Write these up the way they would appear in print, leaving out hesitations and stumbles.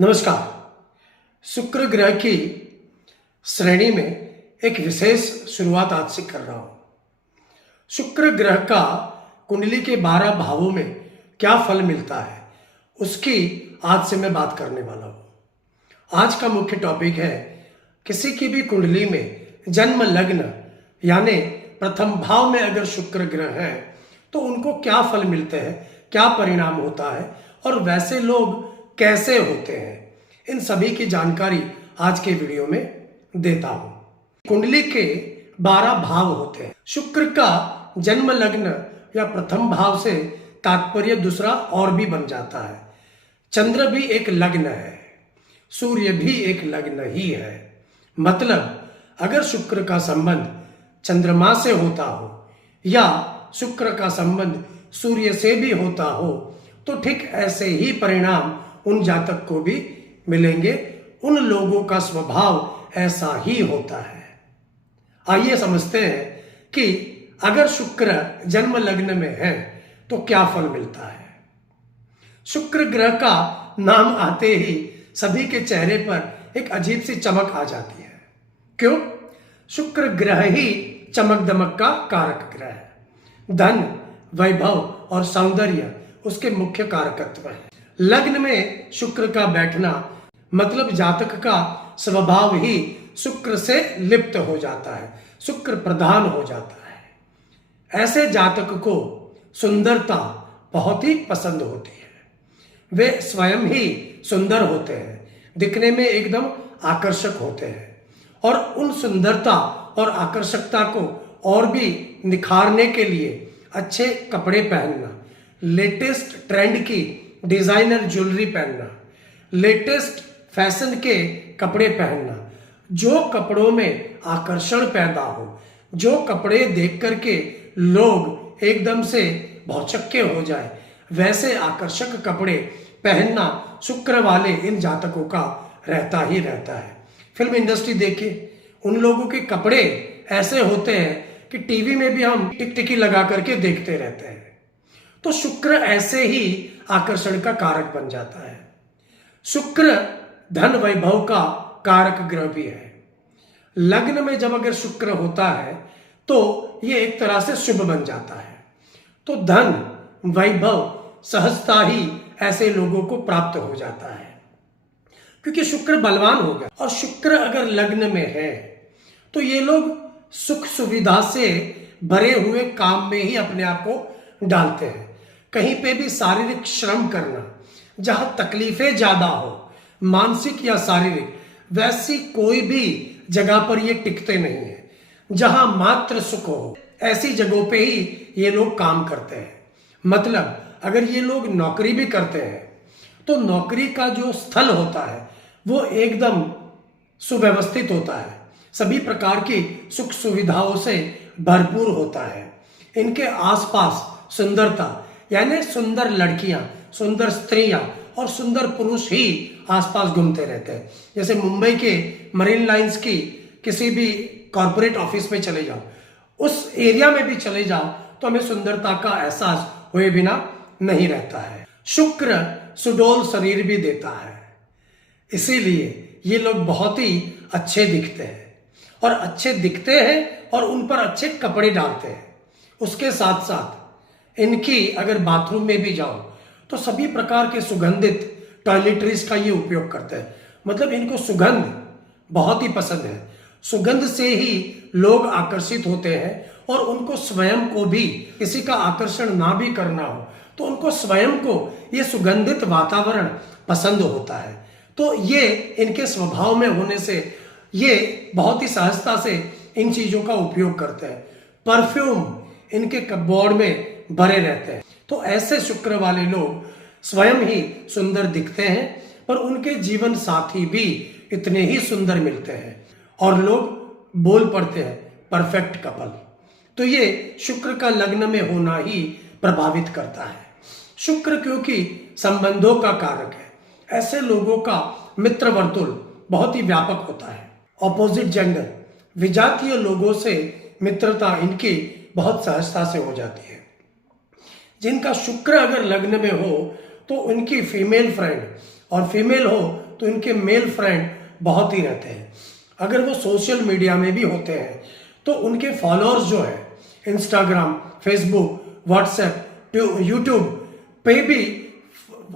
नमस्कार। शुक्र ग्रह की श्रेणी में एक विशेष शुरुआत आज से कर रहा हूं। शुक्र ग्रह का कुंडली के 12 भावों में क्या फल मिलता है उसकी आज से मैं बात करने वाला हूं। आज का मुख्य टॉपिक है किसी की भी कुंडली में जन्म लग्न यानी प्रथम भाव में अगर शुक्र ग्रह है तो उनको क्या फल मिलते हैं, क्या परिणाम होता है और वैसे लोग कैसे होते हैं, इन सभी की जानकारी आज के वीडियो में देता हूं। कुंडली के 12 भाव होते हैं। शुक्र का जन्म लग्न या प्रथम भाव से तात्पर्य दूसरा और भी बन जाता है। चंद्र भी एक लग्न है, सूर्य भी एक लग्न ही है। मतलब अगर शुक्र का संबंध चंद्रमा से होता हो या शुक्र का संबंध सूर्य से भी होता हो तो ठीक ऐसे ही परिणाम उन जातक को भी मिलेंगे। उन लोगों का स्वभाव ऐसा ही होता है। आइए समझते हैं कि अगर शुक्र जन्म लग्न में है तो क्या फल मिलता है। शुक्र ग्रह का नाम आते ही सभी के चेहरे पर एक अजीब सी चमक आ जाती है। क्यों? शुक्र ग्रह ही चमक दमक का कारक ग्रह है। धन, वैभव और सौंदर्य उसके मुख्य कारकत्व है। लग्न में शुक्र का बैठना मतलब जातक का स्वभाव ही शुक्र से लिप्त हो जाता है, शुक्र प्रधान हो जाता है। ऐसे जातक को सुंदरता बहुत ही पसंद होती है। वे स्वयं ही सुंदर होते हैं, दिखने में एकदम आकर्षक होते हैं और उन सुंदरता और आकर्षकता को और भी निखारने के लिए अच्छे कपड़े पहनना, लेटेस्ट ट्रेंड की डिजाइनर ज्वेलरी पहनना, लेटेस्ट फैशन के कपड़े पहनना, जो कपड़ों में आकर्षण पैदा हो, जो कपड़े देख करके लोग एकदम से भौचक्के हो जाए, वैसे आकर्षक कपड़े पहनना शुक्र वाले इन जातकों का रहता ही रहता है। फिल्म इंडस्ट्री देखिए, उन लोगों के कपड़े ऐसे होते हैं कि टीवी में भी हम टिकटिकी लगा करके देखते रहते हैं। तो शुक्र ऐसे ही आकर्षण का कारक बन जाता है। शुक्र धन वैभव का कारक ग्रह भी है। लग्न में जब अगर शुक्र होता है तो ये एक तरह से शुभ बन जाता है। तो धन वैभव सहजता ही ऐसे लोगों को प्राप्त हो जाता है क्योंकि शुक्र बलवान हो गया। और शुक्र अगर लग्न में है तो ये लोग सुख सुविधा से भरे हुए काम में ही अपने आप को डालते हैं। कहीं पे भी शारीरिक श्रम करना, जहां तकलीफें ज्यादा हो, मानसिक या शारीरिक, वैसी कोई भी जगह पर ये टिकते नहीं है। जहां मात्र सुख हो, ऐसी जगहों पे ही ये लोग काम करते हैं। मतलब अगर ये लोग नौकरी भी करते हैं तो नौकरी का जो स्थल होता है वो एकदम सुव्यवस्थित होता है, सभी प्रकार की सुख सुविधाओं से भरपूर होता है। इनके आसपास सुंदरता यानी सुंदर लड़कियां, सुंदर स्त्रियां और सुंदर पुरुष ही आसपास घूमते रहते हैं। जैसे मुंबई के मरीन लाइंस की किसी भी कॉरपोरेट ऑफिस में चले जाओ, उस एरिया में भी चले जाओ तो हमें सुंदरता का एहसास हुए बिना नहीं रहता है। शुक्र सुडौल शरीर भी देता है, इसीलिए ये लोग बहुत ही अच्छे दिखते हैं और अच्छे दिखते हैं और उन पर अच्छे कपड़े डालते हैं। उसके साथ साथ इनकी अगर बाथरूम में भी जाओ तो सभी प्रकार के सुगंधित टॉयलेटरीज का ये उपयोग करते हैं। मतलब इनको सुगंध बहुत ही पसंद है। सुगंध से ही लोग आकर्षित होते हैं और उनको स्वयं को भी किसी का आकर्षण ना भी करना हो तो उनको स्वयं को ये सुगंधित वातावरण पसंद होता है। तो ये इनके स्वभाव में होने से ये बहुत ही सहजता से इन चीजों का उपयोग करते हैं। परफ्यूम इनके कपबोर्ड में भरे रहते हैं। तो ऐसे शुक्र वाले लोग स्वयं ही सुंदर दिखते हैं पर उनके जीवन साथी भी इतने ही सुंदर मिलते हैं और लोग बोल पड़ते हैं परफेक्ट कपल। तो ये शुक्र का लग्न में होना ही प्रभावित करता है। शुक्र क्योंकि संबंधों का कारक है, ऐसे लोगों का मित्र वर्तुल बहुत ही व्यापक होता है। ऑपोजिट जेंडर, विजातीय लोगों से मित्रता इनकी बहुत सहजता से हो जाती है। जिनका शुक्र अगर लग्न में हो तो उनकी फीमेल फ्रेंड और फीमेल हो तो इनके मेल फ्रेंड बहुत ही रहते हैं। अगर वो सोशल मीडिया में भी होते हैं तो उनके फॉलोअर्स जो है इंस्टाग्राम, फेसबुक, व्हाट्सएप, यूट्यूब पे भी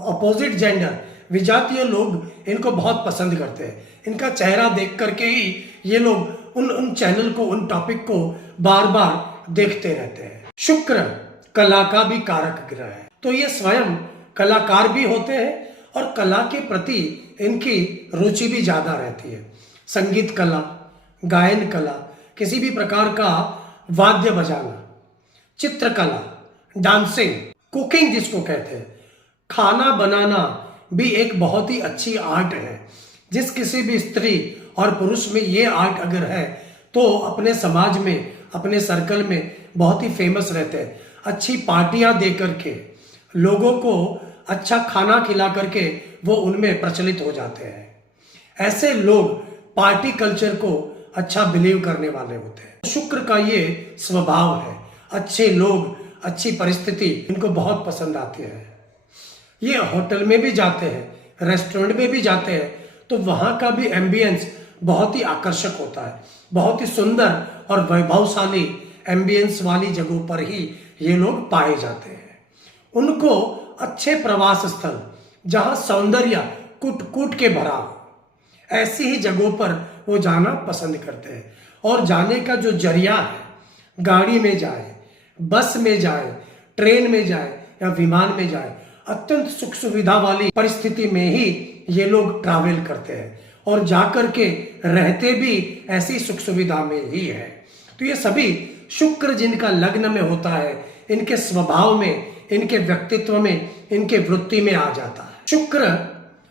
अपोजिट जेंडर, विजातीय लोग इनको बहुत पसंद करते हैं। इनका चेहरा देख करके ही ये लोग उन चैनल को, उन टॉपिक को बार बार देखते रहते हैं। शुक्र कला का भी कारक ग्रह है, तो ये स्वयं कलाकार भी होते हैं और कला के प्रति इनकी रुचि भी ज्यादा रहती है। संगीत कला, गायन कला, किसी भी प्रकार का वाद्य बजाना, चित्रकला, डांसिंग, कुकिंग जिसको कहते हैं, खाना बनाना भी एक बहुत ही अच्छी आर्ट है। जिस किसी भी स्त्री और पुरुष में ये आर्ट अगर है तो अपने समाज में, अपने सर्कल में बहुत ही फेमस रहते हैं। अच्छी पार्टियां दे करके, लोगों को अच्छा खाना खिला करके वो उनमें प्रचलित हो जाते हैं। ऐसे लोग पार्टी कल्चर को अच्छा बिलीव करने वाले होते हैं। शुक्र का ये स्वभाव है। अच्छे लोग, अच्छी परिस्थिति इनको बहुत पसंद आती है। ये होटल में भी जाते हैं, रेस्टोरेंट में भी जाते हैं तो वहां का भी एम्बियंस बहुत ही आकर्षक होता है। बहुत ही सुंदर और वैभवशाली एम्बियंस वाली जगहों पर ही ये लोग पाए जाते हैं। उनको अच्छे प्रवास स्थल जहां सौंदर्य कूट कूट के भरा हो, ऐसी ही जगहों पर वो जाना पसंद करते हैं। और जाने का जो जरिया है, गाड़ी में जाए, बस में जाए, ट्रेन में जाए या विमान में जाए, अत्यंत सुख सुविधा वाली परिस्थिति में ही ये लोग ट्रैवल करते हैं और जाकर के रहते भी ऐसी सुख सुविधा में ही है। तो ये सभी शुक्र जिनका लग्न में होता है, इनके स्वभाव में, इनके व्यक्तित्व में, इनके वृत्ति में आ जाता है। शुक्र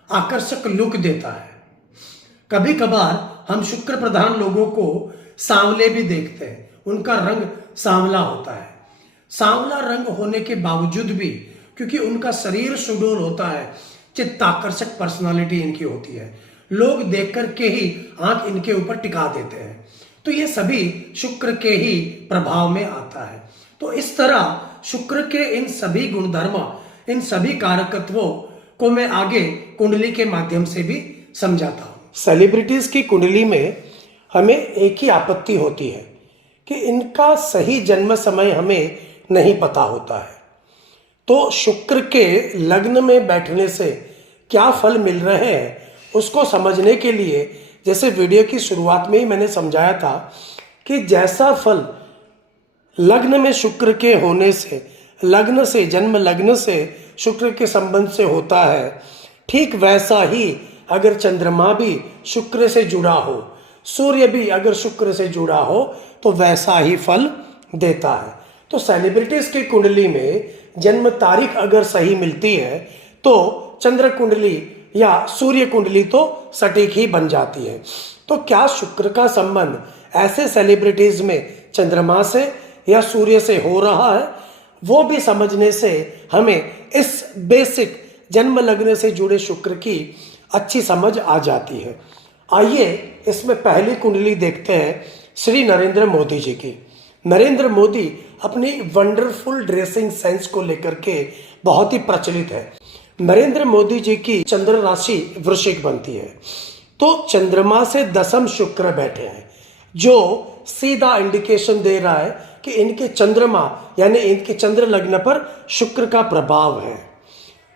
आकर्षक लुक देता है। कभी कभार हम शुक्र प्रधान लोगों को सांवले भी देखते हैं। उनका रंग सांवला होता है। सांवला रंग होने के बावजूद भी, क्योंकि उनका शरीर सुडौल होता है, चित्ताकर्षक पर्सनालिटी इनकी होती है, लोग देख कर के ही आंख इनके ऊपर टिका देते हैं। तो ये सभी शुक्र के ही प्रभाव में आता है। तो इस तरह शुक्र के इन सभी गुणधर्म, इन सभी कारकत्वों को मैं आगे कुंडली के माध्यम से भी समझाता हूं। सेलिब्रिटीज की कुंडली में हमें एक ही आपत्ति होती है कि इनका सही जन्म समय हमें नहीं पता होता है। तो शुक्र के लग्न में बैठने से क्या फल मिल रहे हैं उसको समझने के लिए, जैसे वीडियो की शुरुआत में ही मैंने समझाया था कि जैसा फल लग्न में शुक्र के होने से, लग्न से, जन्म लग्न से शुक्र के संबंध से होता है, ठीक वैसा ही अगर चंद्रमा भी शुक्र से जुड़ा हो, सूर्य भी अगर शुक्र से जुड़ा हो तो वैसा ही फल देता है। तो सेलिब्रिटीज की कुंडली में जन्म तारीख अगर सही मिलती है तो चंद्र कुंडली या सूर्य कुंडली तो सटीक ही बन जाती है। तो क्या शुक्र का संबंध ऐसे सेलिब्रिटीज में चंद्रमा से या सूर्य से हो रहा है, वो भी समझने से हमें इस बेसिक जन्म लग्न से जुड़े शुक्र की अच्छी समझ आ जाती है। आइए इसमें पहली कुंडली देखते हैं श्री नरेंद्र मोदी जी की। नरेंद्र मोदी अपनी वंडरफुल ड्रेसिंग सेंस को लेकर के बहुत ही प्रचलित है। नरेंद्र मोदी जी की चंद्र राशि वृश्चिक बनती है, तो चंद्रमा से दशम शुक्र बैठे हैं, जो सीधा इंडिकेशन दे रहा है कि इनके चंद्रमा यानी इनके चंद्र लग्न पर शुक्र का प्रभाव है।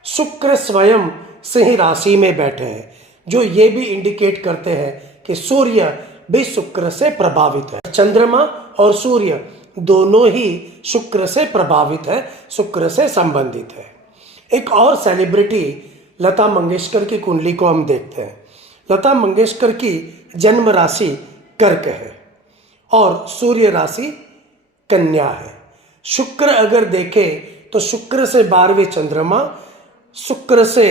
शुक्र स्वयं सिंह राशि में बैठे हैं, जो ये भी इंडिकेट करते हैं कि सूर्य भी शुक्र से प्रभावित है। चंद्रमा और सूर्य दोनों ही शुक्र से प्रभावित है, शुक्र से संबंधित है। एक और सेलिब्रिटी लता मंगेशकर की कुंडली को हम देखते हैं। लता मंगेशकर की जन्म राशि कर्क है और सूर्य राशि कन्या है। शुक्र अगर देखें तो शुक्र से 12वें चंद्रमा, शुक्र से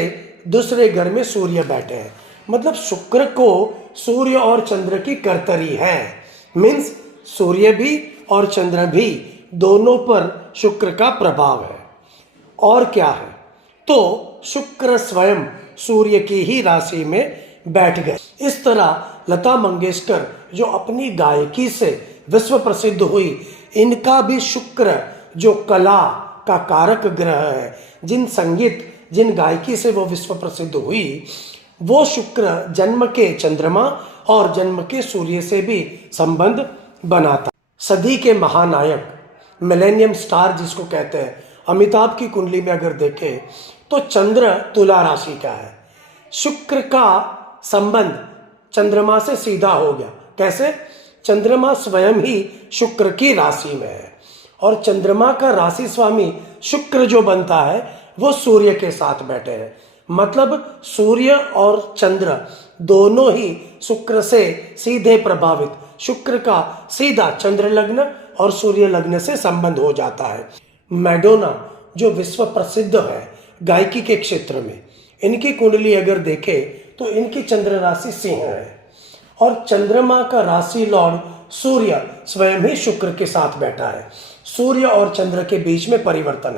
दूसरे घर में सूर्य बैठे हैं। मतलब शुक्र को सूर्य और चंद्र की कर्तरी है। मीन्स सूर्य भी और चंद्र भी दोनों पर शुक्र का प्रभाव है। और क्या है, तो शुक्र स्वयं सूर्य की ही राशि में बैठ गए। इस तरह लता मंगेशकर जो अपनी गायकी से विश्व प्रसिद्ध हुई, इनका भी शुक्र जो कला का कारक ग्रह है, जिन संगीत, जिन गायकी से वो विश्व प्रसिद्ध हुई, वो शुक्र जन्म के चंद्रमा और जन्म के सूर्य से भी संबंध बनाता। सदी के महानायक मिलेनियम स्टार जिसको कहते हैं, अमिताभ की कुंडली में अगर देखें तो चंद्र तुला राशि का है। शुक्र का संबंध चंद्रमा से सीधा हो गया। कैसे? चंद्रमा स्वयं ही शुक्र की राशि में है और चंद्रमा का राशि स्वामी शुक्र जो बनता है वो सूर्य के साथ बैठे हैं। मतलब सूर्य और चंद्र दोनों ही शुक्र से सीधे प्रभावित, शुक्र का सीधा चंद्र लग्न और सूर्य लग्न से संबंध हो जाता है। मैडोना जो विश्व प्रसिद्ध है गायकी के क्षेत्र में, इनकी कुंडली अगर देखें तो इनकी चंद्र राशि सिंह है और चंद्रमा का राशि लॉर्ड सूर्य स्वयं ही शुक्र के साथ बैठा है। सूर्य और चंद्र के बीच में परिवर्तन है।